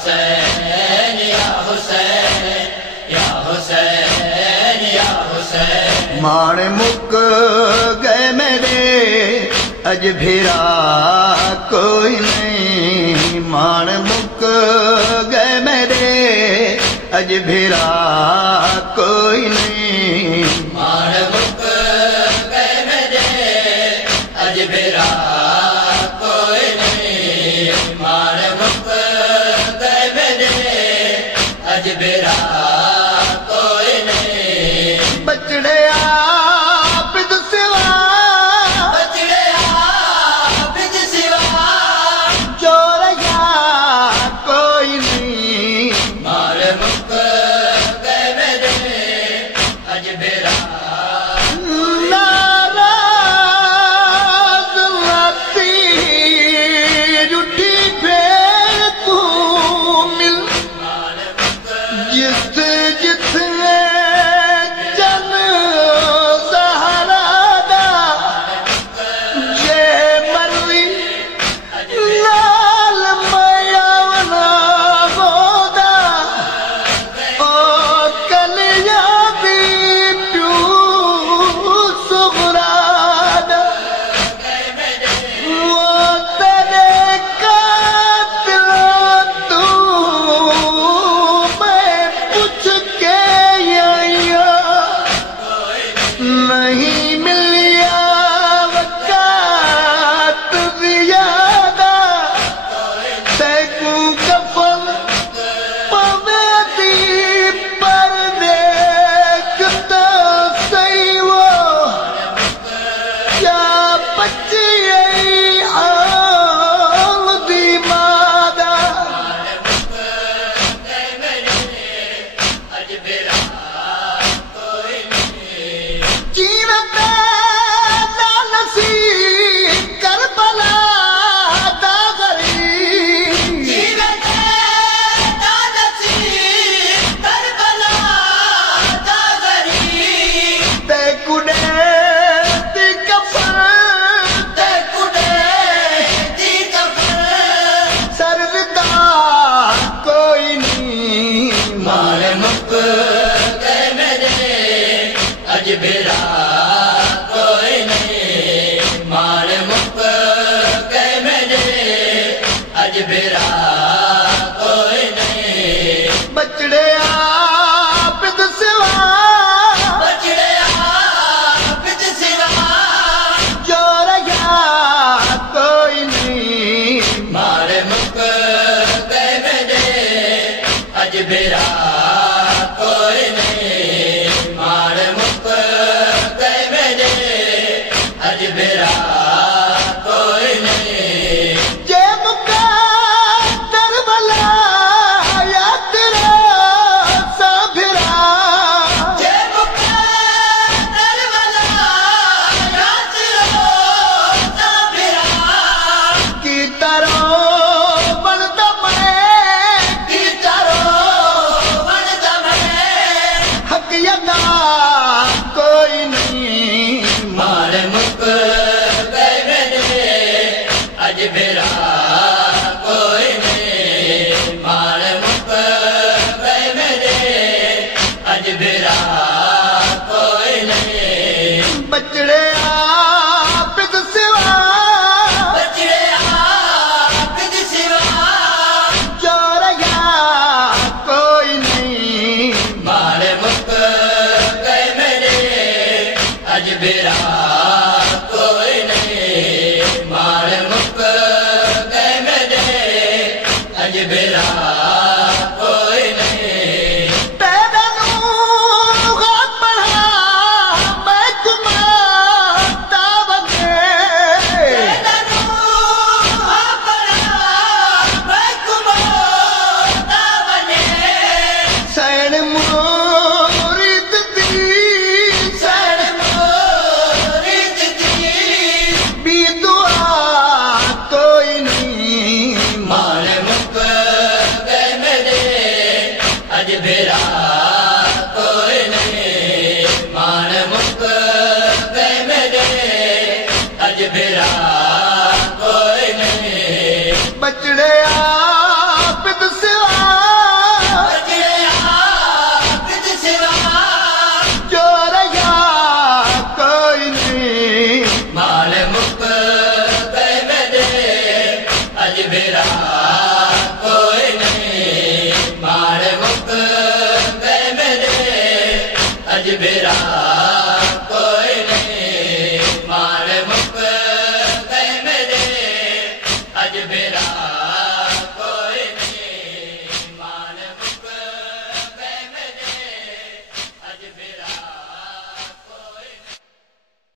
हुसैन या हुसैन या हुसैन या हुसैन। माण मुक गए मेरे अज भेरा कोई नहीं, माण मुक गए मेरे अज भेरा कोई नहीं। माण मुक गए मेरे अज भेरा कोई नहीं, माण मुक गए मेरे अज भेरा कोई नहीं। बचड़े आप सिवा, बचड़े आप सिवा जोरया कोई नहीं। माण मुक गए मेरे अज भेरा नाराज राती रुठी फेर तू मिल, जिस जिस जन सहारा दा जे मरवी लाल मयावना बोदा। ओ कलिया भी प्यू सुगरादा, वो तेरे कातिल तू मैं पूछ के आया नहीं मिलिया वक़्त ज़ियादा। तैकू कफन पवे दी पर देख तो सही वो क्या बची आल दी मादा। अज भेरा कोई नहीं। जीवत दा नसीब करबला दा गरीब, जीवत दा नसीब करबला दा गरीब। ते कुड़े दी कफन, ते कुड़े दी कफन सरदा कोई नहीं। माण मुक गए मेरे अज भेरा कोई नहीं, माण मुक गए मेरे अज भेरा कोई नहीं। बचड़े आप सिवा, बचड़े आप सिवा जोरया कोई नहीं। माण मुक गए मेरे अज भेरा कोई नहीं, माण मुक गए मेरे अज भेरा कोई नहीं। जे मुक़द्दर भला या तेरा साभिरा, जे मुक़द्दर भला या तेरा साभिरा। की तारो बनदा मैं की तारो बनदा मैं, हक यदा कोई नहीं। माण मुक गए मेरे अज भेरा कोई नहीं, माण मुक गए मेरे अज भेरा कोई नहीं। बचड़े आप सिवा, बचड़े आप सिवा जोरया कोई नहीं। माण मुक गए मेरे अज भेरा कोई नहीं, माण मुक गए मेरे अज भेरा कोई नहीं। तेरे नूं हाथ बढ़ा मैं कुमाता बने, तेरा नूं हाथ बढ़ा मैं कुमाता बने। सैन मुरीद दी, सैन मुरीद दी भी दुआ कोई नहीं। माण मुक गए मेरे अज भेरा कोई नहीं, माण मुक गए मेरे अज भेरा कोई नहीं। बचड़े आप सिवा अज बेरा